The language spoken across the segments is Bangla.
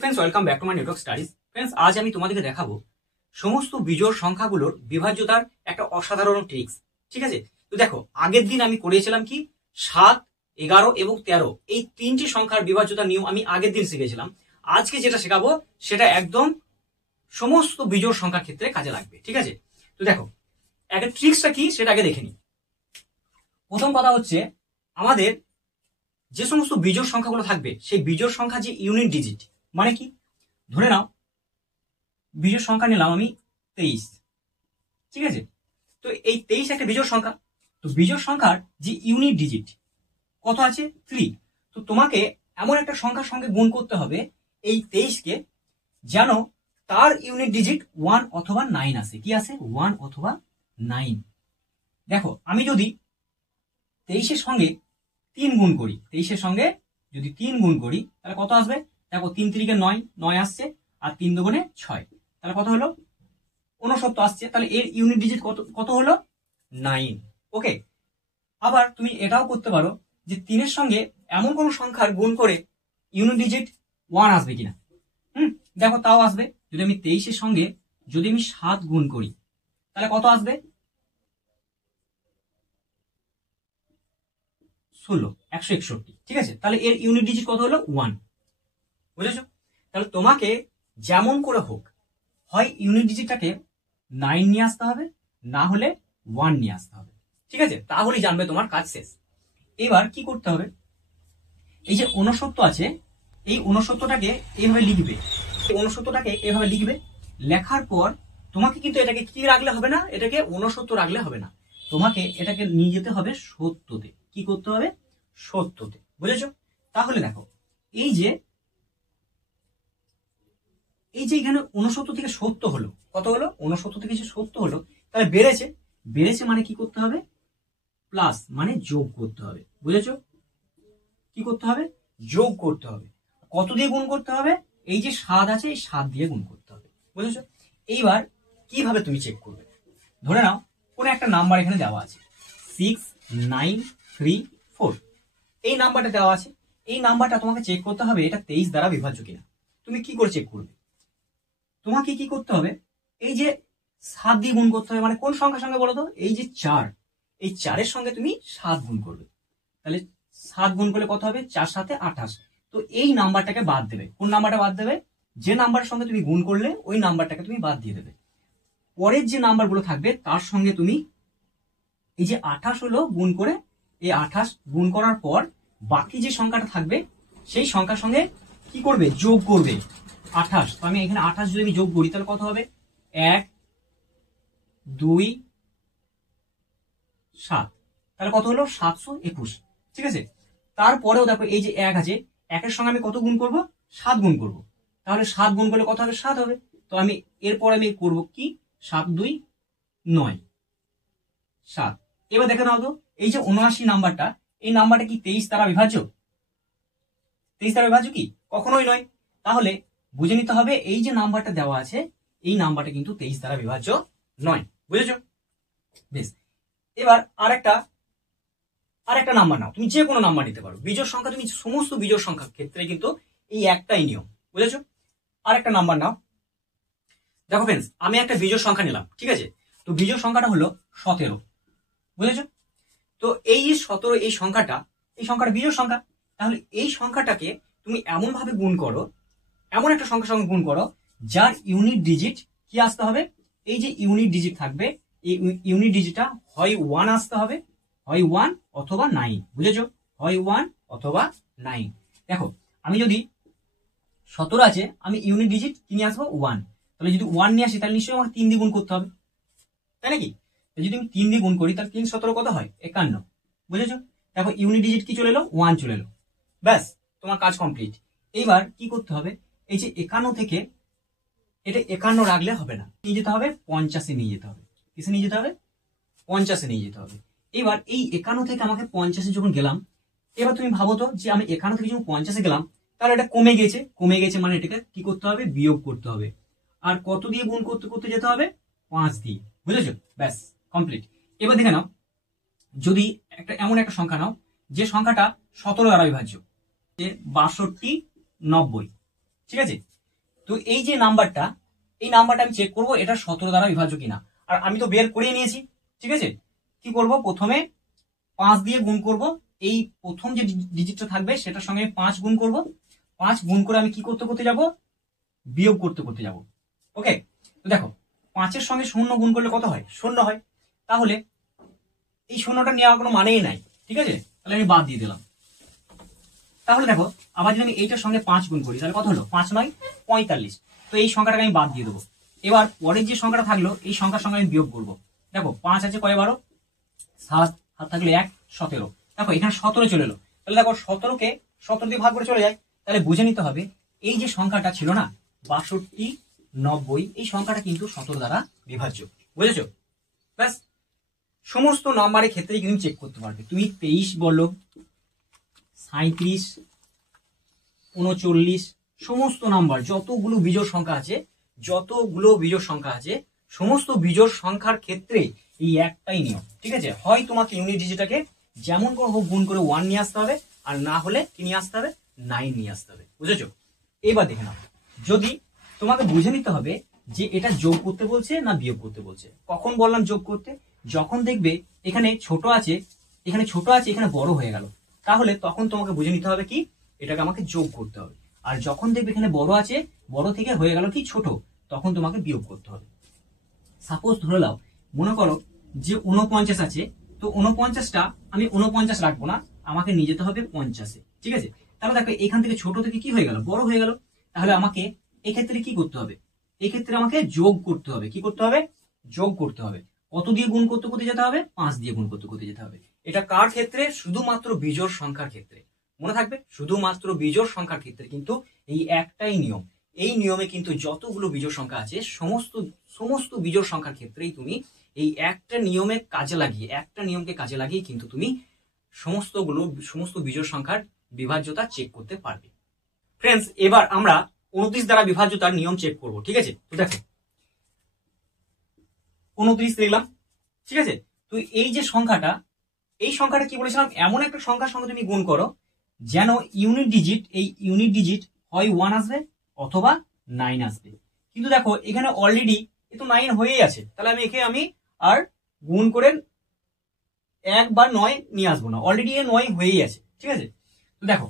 Friends welcome back to my network studies. Friends आज আমি তোমাদেরকে দেখাবো সমস্ত বিজোড় সংখ্যাগুলোর বিভাজ্যতার একটা অসাধারণ ট্রিক্স। ঠিক আছে, তো দেখো আগের দিন আমি করেছিলাম কি 7, 11 এবং 13 এই তিনটি সংখ্যার বিভাজ্যতার নিয়ম আমি আগের দিন শিখেছিলাম। আজকে যেটা শেখাবো সেটা একদম সমস্ত বিজোড় সংখ্যার ক্ষেত্রে কাজে লাগবে। ঠিক আছে, তো দেখো একটা ট্রিক্সটা কি সেটা আগে দেখে নিই। প্রথম কথা হচ্ছে আমাদের যে সমস্ত বিজোড় সংখ্যাগুলো থাকবে সেই বিজোড় সংখ্যা যে ইউনিট ডিজিট, মানে কি ধরে নাও বিজোড় সংখ্যা নিলাম আমি 23। ঠিক আছে, তো এই 23 একটা বিজোড় সংখ্যা। তো বিজোড় সংখ্যার যে ইউনিট ডিজিট কত আছে 3। তো তোমাকে এমন একটা সংখ্যার সঙ্গে গুণ করতে হবে এই 23কে যেন তার ইউনিট ডিজিট 1 অথবা 9 আসে। কি আছে 1 অথবা 9। দেখো আমি যদি 23-এর সঙ্গে 3 গুণ করি, 23-এর সঙ্গে যদি 3 গুণ করি তাহলে কত আসবে? দেখো 3 3 9, 9 আসছে, আর 3 2 6, তাহলে কত হলো 69 আসছে। তাহলে এর ইউনিট ডিজিট কত হলো 9। ওকে, আবার তুমি এটাও করতে পারো যে 3-এর সঙ্গে এমন কোন সংখ্যার গুণ করে ইউনিট ডিজিট 1 আসবে কিনা। দেখো তাও আসবে। যদি আমি 23-এর সঙ্গে যদি আমি 7 গুণ করি তাহলে কত আসবে 16, 161। ঠিক আছে, তাহলে এর ইউনিট ডিজিট কত হলো 1। বুঝেছো? তাহলে তোমাকে যেমন করে হোক হয় ইউনিট ডিজিটটাকে 9 নিয়ে আসতে হবে, না হলে 1 নিয়ে আসতে হবে। ঠিক আছে, তাহলেই জানবে তোমার কাজ শেষ। এবার কি করতে হবে, এই যে 69 আছে এই 69টাকে এইভাবে লিখবে, 69টাকে এভাবে লিখবে। লেখার পর তোমাকে কিন্তু এটাকে কি রাখলে হবে না, এটাকে 69 রাখলে হবে না, তোমাকে এটাকে নিয়ে যেতে হবে 70-তে। কি করতে হবে 70-তে। বুঝেছো? তাহলে দেখো এই যে এখানে 69 থেকে 70 হলো, কত হলো 69 থেকে 70 হলো, তাহলে বেড়েছে মানে কি করতে হবে প্লাস, মানে যোগ করতে হবে। বুঝেছো? কি করতে হবে যোগ করতে হবে। কত দিয়ে গুণ করতে হবে? এই যে 7 আছে এই 7 দিয়ে গুণ করতে হবে। বুঝেছো? এইবার কিভাবে তুমি চেক করবে, ধরে নাও কোন একটা নাম্বার এখানে দেওয়া আছে 6934, এই নাম্বারটা দেওয়া আছে। এই নাম্বারটা তোমাকে চেক করতে হবে এটা 23 দ্বারা বিভাজ্য কিনা। তুমি কি করে চেক করবে? তোমাকে কি করতে হবে, এই যে 7 দিয়ে গুণ করতে হবে, মানে কোন সংখ্যার সঙ্গে বলো তো, এই যে 4, এই 4-এর সঙ্গে তুমি 7 গুণ করবে। তাহলে 7 গুণ করলে কত হবে 4 7 28। তো এই নাম্বারটাকে বাদ দেবে। কোন নাম্বারটা বাদ দেবে? যে নাম্বারের সঙ্গে তুমি গুণ করলে ওই নাম্বারটাকে তুমি বাদ দিয়ে দেবে। পরের যে নাম্বারগুলো থাকবে তার সঙ্গে তুমি এই যে 28 হলো গুণ করে, এই 28 গুণ করার পর বাকি যে সংখ্যাটা থাকবে সেই সংখ্যার সঙ্গে কি করবে যোগ করবে 28। তো আমি এখানে 28 যদি আমি যোগ করি তাহলে কত হবে 1 2 7, তাহলে কত হলো 721। ঠিক আছে, তারপরেও দেখো এই যে 1 আছে, 1-এর সঙ্গে আমি কত গুণ করব 7 গুণ করব। তাহলে 7 গুণ করলে কত হবে 7 হবে। তো আমি এরপর আমি করব কি 7 2 9 7। এবার দেখে নাও তো এই যে 79 নাম্বারটা, এই নাম্বারটা কি 23 দ্বারা বিভাজ্য? 23 দ্বারা বিভাজ্য কি? কখনোই নয়। তাহলে বুঝে নিতে হবে এই যে নাম্বারটা দেওয়া আছে এই নাম্বারটা কিন্তু 23 দ্বারা বিভাজ্য নয়। বুঝেছো? বেশ, এবার আরেকটা নাম্বার নাও, তুমি যে কোনো নাম্বার নিতে পারো। বিজোড় সংখ্যা তুমি সমস্ত বিজোড় সংখ্যার ক্ষেত্রে কিন্তু এই একটাই নিয়ম। বুঝেছো? আরেকটা নাম্বার নাও। দেখো ফ্রেন্ডস আমি একটা বিজোড় সংখ্যা নিলাম। ঠিক আছে, তো বিজোড় সংখ্যাটা হলো 17। বুঝেছো? তো এই 17 এই সংখ্যাটা বিজোড় সংখ্যা। তাহলে এই সংখ্যাটাকে তুমি এমন ভাবে গুণ করো, এমন একটা সংখ্যার সঙ্গে গুণ করো যার ইউনিট ডিজিট কি আসতে হবে, এই যে ইউনিট ডিজিট থাকবে এই ইউনিট ডিজিটটা হয় 1 আসতে হবে, হয় 1 অথবা 9। বুঝেছো? হয় 1 অথবা 9। দেখো আমি যদি 17 আছে আমি ইউনিট ডিজিট কি নিয়ে আসবো 1, তাহলে যদি 1 নিয়ে আসি তাহলে নিশ্চয়ই আমাকে 3 দিয়ে গুণ করতে হবে, তাই নাকি? যদি আমি 3 দিয়ে গুণ করি তাহলে 3 17 কত হয় 51। বুঝেছো? দেখো ইউনিট ডিজিট কি চলে এলো 1 চলে এলো, ব্যাস তোমার কাজ কমপ্লিট। এইবার কি করতে হবে, এই যে 51 থেকে এটা 51 রাখলে হবে না, নিয়ে যেতে হবে 50-এ নিয়ে যেতে হবে। কিসে নিয়ে যেতে হবে 50-এ নিয়ে যেতে হবে। এবার এই 51 থেকে আমাকে 50-এ যখন গেলাম, এবার তুমি ভাবো তো যে আমি 51 থেকে যখন 50-এ গেলাম তাহলে এটা কমে গেছে মানে এটাকে কি করতে হবে বিয়োগ করতে হবে। আর কত দিয়ে গুণ করতে করতে যেতে হবে 5 দিয়ে। বুঝেছো? ব্যাস কমপ্লিট। এবার দেখে নাও যদি এমন একটা সংখ্যা নাও যে সংখ্যাটা 17 দ্বারা বিভাজ্য, যে 62 90। ঠিক আছে। তো এই যে নাম্বারটা, এই নাম্বারটা আমি চেক করবো এটা 17 দ্বারা বিভাজ্য কিনা। আর আমি তো বের করে নিয়েছি, ঠিক আছে। কি করব, প্রথমে 5 দিয়ে গুণ করব, এই প্রথম যে ডিজিটটা থাকবে সেটার সঙ্গে 5 গুণ করব, 5 গুণ করে আমি কি করতে করতে যাব, বিয়োগ করতে করতে যাব। ওকে, তো দেখো 5-এর সঙ্গে 0 গুণ করলে কত হয়, 0 হয়। তাহলে এই 0টা নেওয়ার কোনো মানেই নাই, ঠিক আছে, তাহলে আমি বাদ দিয়ে দিলাম। তাহলে দেখো আবার যদি আমি এইটার সঙ্গে 5 গুণ করি তাহলে কত হলো, 5 9 45। তো এই সংখ্যাটাকে আমি বাদ দিয়ে দেবো। এবার পরের যে সংখ্যাটা থাকলো এই সংখ্যার সঙ্গে আমি বিয়োগ করবো। দেখো 5 আছে কয় 12, 7 হাত থাকলে 1 17। দেখো এখানে 17 চলে এলো। তাহলে দেখো 17কে 17 দিয়ে ভাগ করে চলে যায়। তাহলে বুঝে নিতে হবে এই যে সংখ্যাটা ছিল না 62 90, এই সংখ্যাটা কিন্তু 17 দ্বারা বিভাজ্য। বুঝেছো? ব্যাস, সমস্ত নাম্বারের ক্ষেত্রে কিন্তু চেক করতে পারবে। তুমি 23 বলো, 37, 39, সমস্ত নাম্বার যতগুলো বিজোড় সংখ্যা আছে, সমস্ত বিজোড় সংখ্যার ক্ষেত্রে এই একটাই নিয়ম, ঠিক আছে। হয় তোমাকে ইউনিট ডিজিটটাকে যেমন করে হোক গুণ করে 1 নিয়ে আসতে হবে, আর না হলে কি নিয়ে আসতে হবে, 9 নিয়ে আসতে হবে। বুঝেছো? এবার দেখে নাও, যদি তোমাকে বুঝে নিতে হবে যে এটা যোগ করতে বলছে না বিয়োগ করতে বলছে। কখন বললাম যোগ করতে, যখন দেখবে এখানে ছোট আছে, এখানে বড় হয়ে গেল, তাহলে তখন তোমাকে বুঝে নিতে হবে কি এটাকে আমাকে যোগ করতে হবে। আর যখন দেখবে এখানে বড় আছে, বড় থেকে হয়ে গেল কি ছোট, তখন তোমাকে বিয়োগ করতে হবে। সাপোজ ধরে নাও, মনে করো যে 49 আছে, তো 49টা আমি 49 রাখবো না, আমাকে নিয়ে যেতে হবে 50-এ, ঠিক আছে। তাহলে দেখো এখান থেকে ছোট থেকে কি হয়ে গেল, বড় হয়ে গেল। তাহলে আমাকে এক্ষেত্রে কি করতে হবে, এক্ষেত্রে আমাকে যোগ করতে হবে। কি করতে হবে, যোগ করতে হবে। কত দিয়ে গুণ করতে করতে যেতে হবে, 5 দিয়ে গুণ করতে করতে যেতে হবে। এটা কার ক্ষেত্রে, শুধুমাত্র বিজোড় সংখ্যার ক্ষেত্রে। মনে থাকবে, শুধুমাত্র বিজোড় সংখ্যার ক্ষেত্রে কিন্তু এই একটাই নিয়ম। এই নিয়মে কিন্তু যতগুলো বিজোড় সংখ্যা আছে সমস্ত বিজোড় সংখ্যার ক্ষেত্রেই তুমি এই একটা নিয়মকে কাজে লাগিয়ে কিন্তু তুমি সমস্ত বিজোড় সংখ্যার বিভাজ্যতা চেক করতে পারবে। ফ্রেন্ডস, এবার আমরা 29 দ্বারা বিভাজ্যতার নিয়ম চেক করব, ঠিক আছে। তো দেখো 29 দেখলাম, ঠিক আছে। তো এই যে সংখ্যাটা, এই সংখ্যাটা কি বলেছিলাম, এমন একটা সংখ্যার সঙ্গে তুমি গুণ করো যেন ইউনিট ডিজিট হয় 1 আসবে অথবা 9 আসবে। কিন্তু দেখো এখানে অলরেডি এ তো 9 হয়েই আছে, তাহলে আমি আর গুণ করে 1 বা 9 নিয়ে আসবো না, অলরেডি এ 9 হয়েই আছে, ঠিক আছে। তো দেখো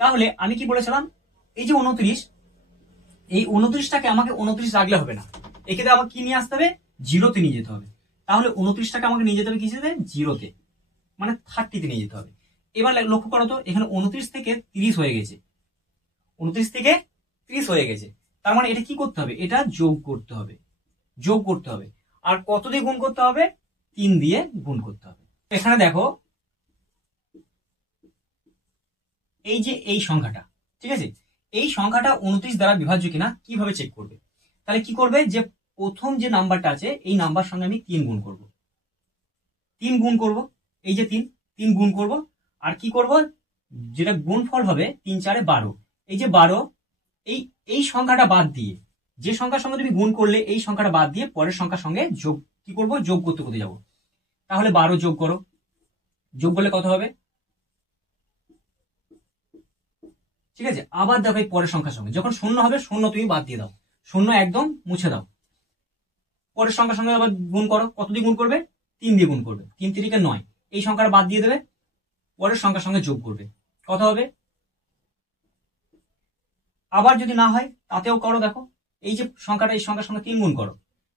তাহলে আমি কি বলেছিলাম, এই যে 29, এই 29টাকে আমাকে 29 রাখলে হবে না, এক্ষেত্রে আমাকে কি নিয়ে আসতে হবে, 0-তে নিয়ে যেতে হবে। তাহলে 29টাকে আমাকে নিয়ে যেতে হবে কিসেতে, 0-তে, মানে 30-তে নিয়ে যেতে হবে। এবার লক্ষ্য করো তো, এখানে 29 থেকে 30 হয়ে গেছে, 29 থেকে 30 হয়ে গেছে। তার মানে এটা কি করতে হবে, এটা যোগ করতে হবে। আর কত দিয়ে গুণ করতে হবে, 3 দিয়ে গুণ করতে হবে। এখানে দেখো এই যে এই সংখ্যাটা, ঠিক আছে, এই সংখ্যাটা 29 দ্বারা বিভাজ্য কিনা কিভাবে চেক করবে, তাহলে কি করবে, যে প্রথম যে নাম্বারটা আছে এই নাম্বার সঙ্গে আমি 3 গুণ করব, এই যে 3 গুণ করব। আর কি করব, যেটা গুণফল হবে 3 4 12, এই যে 12, এই সংখ্যাটা বাদ দিয়ে, যে সংখ্যার সঙ্গে তুমি গুণ করলে এই সংখ্যাটা বাদ দিয়ে পরের সংখ্যার সঙ্গে যোগ কি করব, যোগ করতে করতে যাব। তাহলে 12 যোগ করো, যোগ করলে কত হবে, ঠিক আছে। আবার দেখো এই পরের সংখ্যার সঙ্গে যখন 0 হবে, 0 তুমি বাদ দিয়ে দাও, 0 একদম মুছে দাও। পরের সংখ্যার সঙ্গে আবার গুণ করো, কত দিয়ে গুণ করবে, 3 দিয়ে গুণ করবে, 3 3 9, এই সংখ্যাটা বাদ দিয়ে দেবে, পরের সংখ্যার সঙ্গে যোগ করবে, কত হবে। আবার যদি না হয় তাতেও করো, দেখো এই যে সংখ্যাটা, এই সংখ্যার সঙ্গে 3 গুণ করো,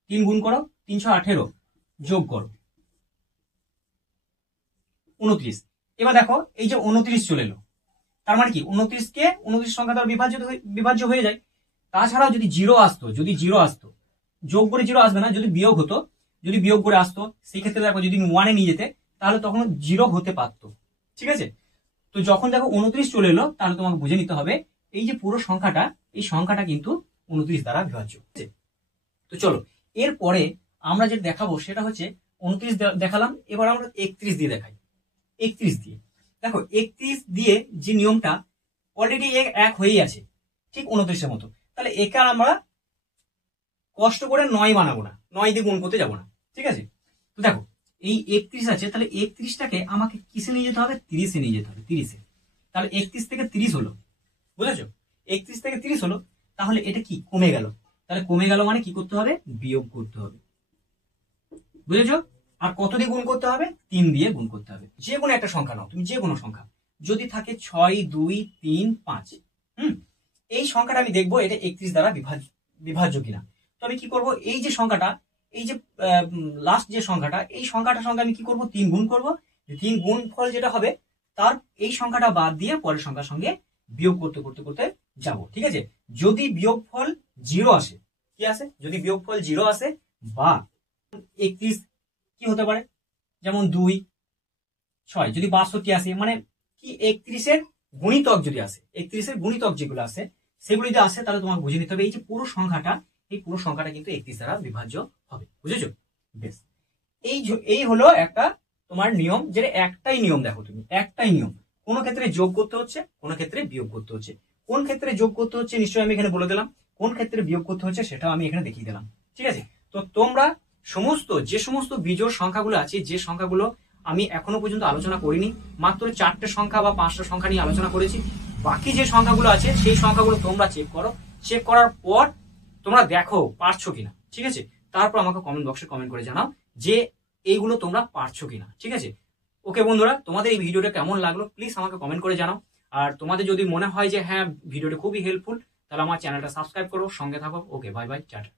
318, যোগ করো 29। এবার দেখো এই যে 29 চলে এলো, তার মানে কি 29 সংখ্যা দ্বারা বিভাজ্য হয়ে যায়। তাছাড়াও যদি 0 আসতো, যোগ করে 0 আসবে না, যদি বিয়োগ করে আসতো, সেক্ষেত্রে দেখো যদি 1-এ নিয়ে যেতে তাহলে তখন 0 হতে পারতো, ঠিক আছে। তো যখন দেখো 29 চলে এলো, তাহলে তোমাকে বুঝে নিতে হবে এই যে পুরো সংখ্যাটা, এই সংখ্যাটা কিন্তু 29 দ্বারা বিভাজ্য। তো চলো এরপরে আমরা যেটা দেখাবো সেটা হচ্ছে 29 দেখালাম, এবার আমরা 31 দিয়ে দেখাই। 31 দিয়ে দেখো, 31 দিয়ে যে নিয়মটা অলরেডি এক হয়েই আছে, ঠিক 29-এর মতো। তাহলে একে আর আমরা কষ্ট করে 9 বানাবো না, 9 দিয়ে গুণ করতে যাবো না, ঠিক আছে। তো দেখো এই 31 আছে, তাহলে 31টাকে আমাকে কিসে নিয়ে যেতে হবে, 30-এ নিয়ে যেতে হবে, 30-এ। তাহলে 31 থেকে 30 হলো, বুঝেছো, 31 থেকে 30 হলো। তাহলে এটা কি কমে গেল, তাহলে কমে গেল মানে কি করতে হবে, বিয়োগ করতে হবে, বুঝেছো? আর কত দিয়ে গুণ করতে হবে, 3 দিয়ে গুণ করতে হবে। যে কোনো একটা সংখ্যা নাও তুমি, যে কোনো সংখ্যা যদি থাকে 6, 2, 3, 5, এই সংখ্যাটা আমি দেখবো এটা 31 দ্বারা বিভাজ্য কিনা। তো আমি কি করব, এই যে সংখ্যাটা, এই যে লাস্ট যে সংখ্যাটা, এই সংখ্যাটার সঙ্গে আমি কি করব, 3 গুণ করব। 3 গুণ ফল যেটা হবে তার এই সংখ্যাটা বাদ দিয়ে পরের সংখ্যার সঙ্গে বিয়োগ করতে করতে করতে যাব, ঠিক আছে? যদি বিয়োগফল 0 আসে, কি আসে, যদি বিয়োগফল 0 আসে বা 31 কি হতে পারে, যেমন 2, 6, যদি 62 আসে, মানে কি 31-এর গুণিতক যদি আসে, 31-এর গুণিতক যেগুলো আসে সেগুলো যদি আসে, তাহলে তোমাকে বুঝে নিতে হবে এই যে পুরো সংখ্যাটা, এই পুরো সংখ্যাটা কিন্তু 31 দ্বারা বিভাজ্য হবে, বুঝেছো? বেশ, এই হলো একটা তোমার নিয়ম, যেটা একটাই নিয়ম, দেখো তুমি একটাই নিয়ম, কোন ক্ষেত্রে যোগ করতে হচ্ছে, কোন ক্ষেত্রে বিয়োগ করতে হচ্ছে। কোন ক্ষেত্রে যোগ করতে হচ্ছে নিশ্চয়ই আমি এখানে বলে দিলাম, কোন ক্ষেত্রে বিয়োগ করতে হচ্ছে সেটাও আমি এখানে দেখিয়ে দিলাম, ঠিক আছে? তো তোমরা যে সমস্ত বিজোড় সংখ্যাগুলো আছে, যে সংখ্যাগুলো আমি এখনো পর্যন্ত আলোচনা করিনি, মাত্র 4টে সংখ্যা বা 5টা সংখ্যা নিয়ে আলোচনা করেছি, বাকি যে সংখ্যাগুলো আছে সেই সংখ্যাগুলো তোমরা চেক করো, চেক করার পর তোমরা দেখো পারছো কিনা, ঠিক আছে? তারপর আমাকে কমেন্ট বক্সে কমেন্ট করে জানাও যে এইগুলো তোমরা পারছো কিনা, ঠিক আছে? ওকে বন্ধুরা, তোমাদের এই ভিডিওটা কেমন লাগলো প্লিজ আমাকে কমেন্ট করে জানাও। আর তোমাদের যদি মনে হয় যে হ্যাঁ ভিডিওটা খুবই হেল্পফুল, তাহলে আমার চ্যানেলটা সাবস্ক্রাইব করো, সঙ্গে থাকো। ওকে, বাই বাই, টাটা।